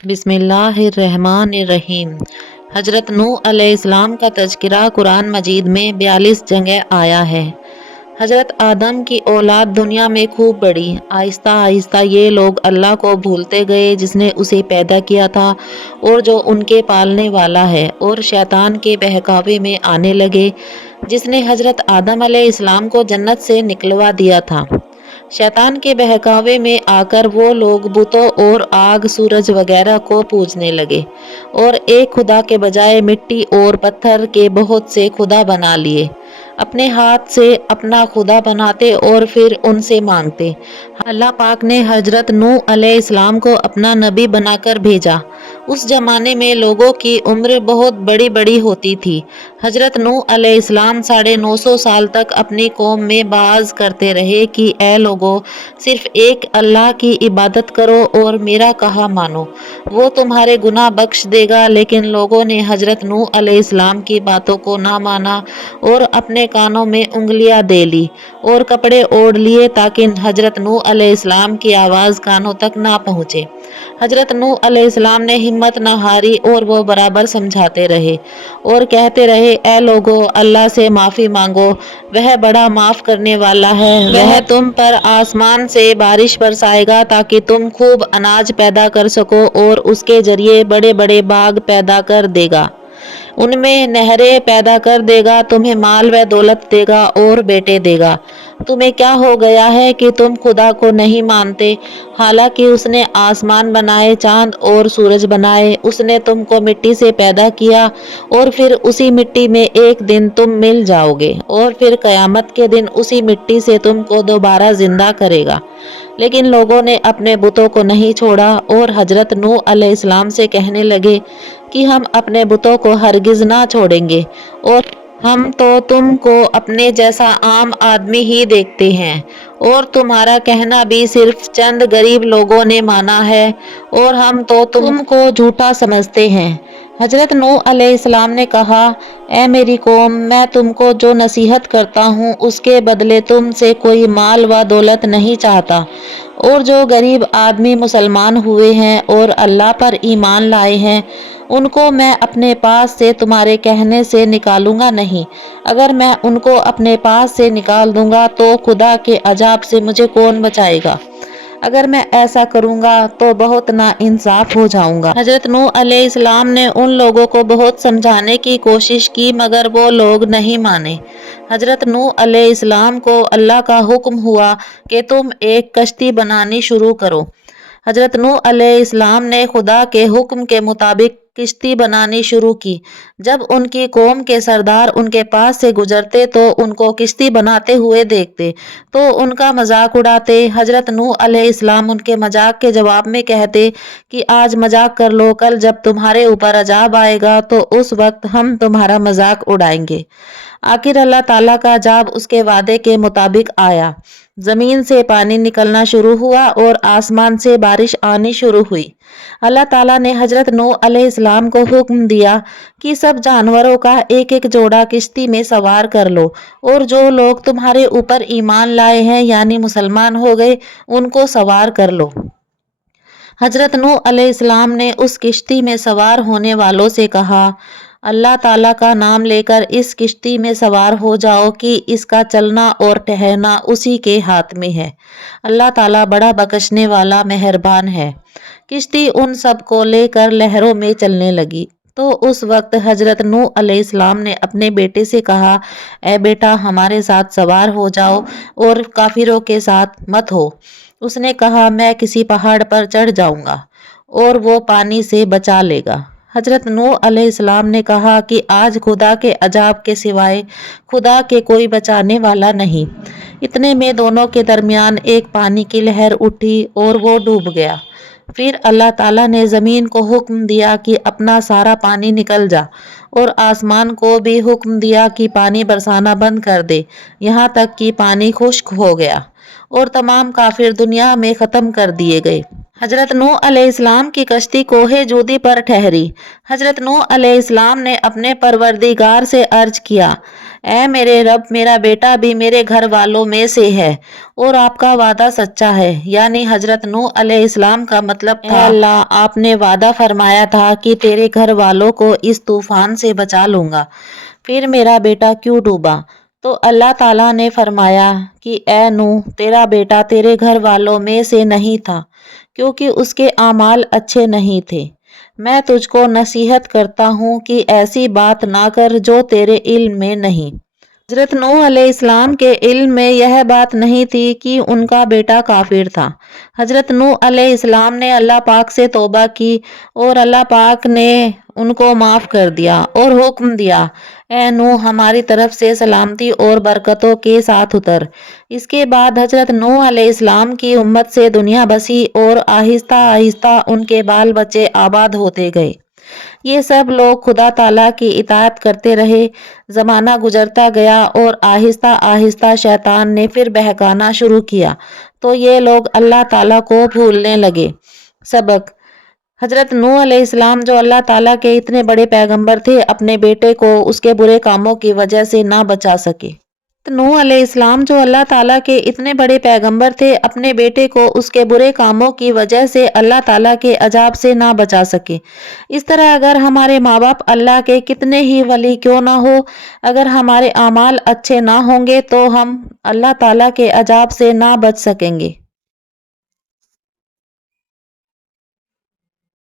बिस्मिल्लाहिर्रहमानिर्रहीम। हजरत नूह अलैहिस्सलाम का तज़किरा कुरान मजीद में 42 जगह आया है। हजरत आदम की औलाद दुनिया में खूब बढ़ी। आहिस्ता आहिस्ता ये लोग अल्लाह को भूलते गए जिसने उसे पैदा किया था और जो उनके पालने वाला है, और शैतान के बहकावे में आने लगे जिसने हजरत आदम अलैहिस्सलाम को जन्नत से निकलवा दिया था। शैतान के बहकावे में आकर वो लोग बुतों और आग, सूरज वगैरह को पूजने लगे और एक खुदा के बजाय मिट्टी और पत्थर के बहुत से खुदा बना लिए। अपने हाथ से अपना खुदा बनाते और फिर उनसे मांगते। अल्लाह पाक ने हजरत नूह अलैहिस्सलाम को अपना नबी बनाकर भेजा। उस जमाने में लोगों की उम्र बहुत बड़ी बड़ी होती थी। हजरत नूह अलैहिस्सलाम 950 साल तक अपनी कौम में बाज करते रहे कि ए लोगों, सिर्फ एक अल्लाह की इबादत करो और मेरा कहा मानो, वो तुम्हारे गुनाह बख्श देगा। लेकिन लोगों ने हजरत नूह अलैहिस्सलाम की बातों को ना माना और अपने कानों में उंगलियां दे ली और कपड़े ओढ़ लिए ताकि हजरत नूह अलैहिस्सलाम की आवाज़ कानों तक ना पहुँचे। हजरत नूह अलैहिस्सलाम ने हिम्मत न हारी और वो बराबर समझाते रहे और कहते रहे, ए लोगो, अल्लाह से माफ़ी मांगो, वह बड़ा माफ़ करने वाला है। वह तुम पर आसमान से बारिश बरसाएगा ताकि तुम खूब अनाज पैदा कर सको और उसके जरिए बड़े बड़े बाग पैदा कर देगा, उनमें नहरें पैदा कर देगा, तुम्हें माल व दौलत देगा और बेटे देगा। तुम्हें क्या हो गया है कि तुम खुदा को नहीं मानते? हालांकि उसने आसमान बनाए, चांद और सूरज बनाए, उसने तुमको मिट्टी से पैदा किया और फिर उसी मिट्टी में एक दिन तुम मिल जाओगे और फिर कयामत के दिन उसी मिट्टी से तुमको दोबारा जिंदा करेगा। लेकिन लोगों ने अपने बुतों को नहीं छोड़ा और हजरत नूह अलैहिस्सलाम से कहने लगे कि हम अपने बुतों को हरगिज ना छोड़ेंगे और हम तो तुमको अपने जैसा आम आदमी ही देखते हैं और तुम्हारा कहना भी सिर्फ चंद गरीब लोगों ने माना है और हम तो तुमको झूठा समझते हैं। हजरत नूह अलैहिस्सलाम ने कहा, ए मेरी कौम, मैं तुमको जो नसीहत करता हूँ उसके बदले तुमसे कोई माल व दौलत नहीं चाहता, और जो गरीब आदमी मुसलमान हुए हैं और अल्लाह पर ईमान लाए हैं उनको मैं अपने पास से तुम्हारे कहने से निकालूंगा नहीं। अगर मैं उनको अपने पास से निकाल दूंगा तो खुदा के अजाब से मुझे कौन बचाएगा? अगर मैं ऐसा करूंगा तो बहुत नाइंसाफ हो जाऊंगा। हजरत नूह अलैहिस्सलाम ने उन लोगों को बहुत समझाने की कोशिश की मगर वो लोग नहीं माने। हजरत नूह अलैहिस्सलाम को अल्लाह का हुक्म हुआ कि तुम एक कश्ती बनानी शुरू करो। हजरत नूह अलैहिस्सलाम ने खुदा के हुक्म के मुताबिक किश्ती बनानी शुरू की। जब उनकी कौम के सरदार उनके पास से गुजरते तो उनको किश्ती बनाते हुए देखते तो उनका मजाक उड़ाते। हजरत नूह अलैहिस्सलाम उनके मजाक के जवाब में कहते कि आज मजाक कर लो, कल जब तुम्हारे ऊपर अजाब आएगा तो उस वक्त हम तुम्हारा मजाक उड़ाएंगे। आखिर अल्लाह ताला का अजाब उसके वादे के मुताबिक आया। जमीन से पानी निकलना शुरू हुआ और आसमान से बारिश आनी शुरू हुई। अल्लाह ताला ने हजरत नूह अलैहिस्सलाम को हुक्म दिया कि सब जानवरों का एक एक जोड़ा किश्ती में सवार कर लो और जो लोग तुम्हारे ऊपर ईमान लाए हैं यानी मुसलमान हो गए उनको सवार कर लो। हजरत नूह अलैहिस्सलाम ने उस किश्ती में सवार होने वालों से कहा, अल्लाह ताला का नाम लेकर इस किश्ती में सवार हो जाओ कि इसका चलना और ठहरना उसी के हाथ में है। अल्लाह ताला बड़ा बख्शने वाला मेहरबान है। किश्ती उन सब को लेकर लहरों में चलने लगी। तो उस वक्त हजरत नूह अलैहिस्सलाम ने अपने बेटे से कहा, ए बेटा, हमारे साथ सवार हो जाओ और काफिरों के साथ मत हो। उसने कहा, मैं किसी पहाड़ पर चढ़ जाऊंगा और वो पानी से बचा लेगा। हजरत नूह अलैहिस्सलाम ने कहा कि आज खुदा के अजाब के सिवाय खुदा के कोई बचाने वाला नहीं। इतने में दोनों के दरमियान एक पानी की लहर उठी और वो डूब गया। फिर अल्लाह ताला ने ज़मीन को हुक्म दिया कि अपना सारा पानी निकल जा और आसमान को भी हुक्म दिया कि पानी बरसाना बंद कर दे, यहाँ तक कि पानी खुश्क हो गया और तमाम काफिर दुनिया में ख़त्म कर दिए गए। हजरत नूह अलैहिस्सलाम की कश्ती कोहे जूदी पर ठहरी। हजरत नूह अलैहिस्सलाम ने अपने परवरदिगार से अर्ज किया, اے میرے رب، میرا بیٹا بھی میرے گھر والوں میں سے ہے اور آپ کا وعدہ سچا ہے۔ یعنی حضرت نوح علیہ السلام کا مطلب تھا، اے اللہ، آپ نے وعدہ فرمایا تھا کہ تیرے گھر والوں کو اس طوفان سے بچا لوں گا، پھر میرا بیٹا کیوں ڈوبا؟ تو اللہ تعالیٰ نے فرمایا کہ اے نوح، تیرا بیٹا تیرے گھر والوں میں سے نہیں تھا کیونکہ اس کے اعمال اچھے نہیں تھے۔ میں تجھ کو نصیحت کرتا ہوں کہ ایسی بات نہ کر جو تیرے علم میں نہیں۔ حضرت نوح علیہ السلام کے علم میں یہ بات نہیں تھی کہ ان کا بیٹا کافر تھا۔ حضرت نوح علیہ السلام نے اللہ پاک سے توبہ کی اور اللہ پاک نے ان کو معاف کر دیا اور حکم دیا، اے نوح، ہماری طرف سے سلامتی اور برکتوں کے ساتھ اتر۔ اس کے بعد حضرت نوح علیہ السلام کی امت سے دنیا بسی اور آہستہ آہستہ ان کے بال بچے آباد ہوتے گئے۔ یہ سب لوگ خدا تعالیٰ کی اطاعت کرتے رہے۔ زمانہ گزرتا گیا اور آہستہ آہستہ شیطان نے پھر بہکانا شروع کیا تو یہ لوگ اللہ تعالیٰ کو بھولنے لگے۔ سبق: حضرت نوح علیہ السلام جو اللہ تعالیٰ کے اتنے بڑے پیغمبر تھے، اپنے بیٹے کو اس کے برے کاموں کی وجہ سے نہ بچا سکے۔ نوح علیہ السلام جو اللہ تعالیٰ کے اتنے بڑے پیغمبر تھے، اپنے بیٹے کو اس کے برے کاموں کی وجہ سے اللہ تعالیٰ کے عذاب سے نہ بچا سکے۔ اس طرح اگر ہمارے ماں باپ اللہ کے کتنے ہی ولی کیوں نہ ہو، اگر ہمارے اعمال اچھے نہ ہوں گے تو ہم اللہ تعالیٰ کے عذاب سے نہ بچ سکیں گے۔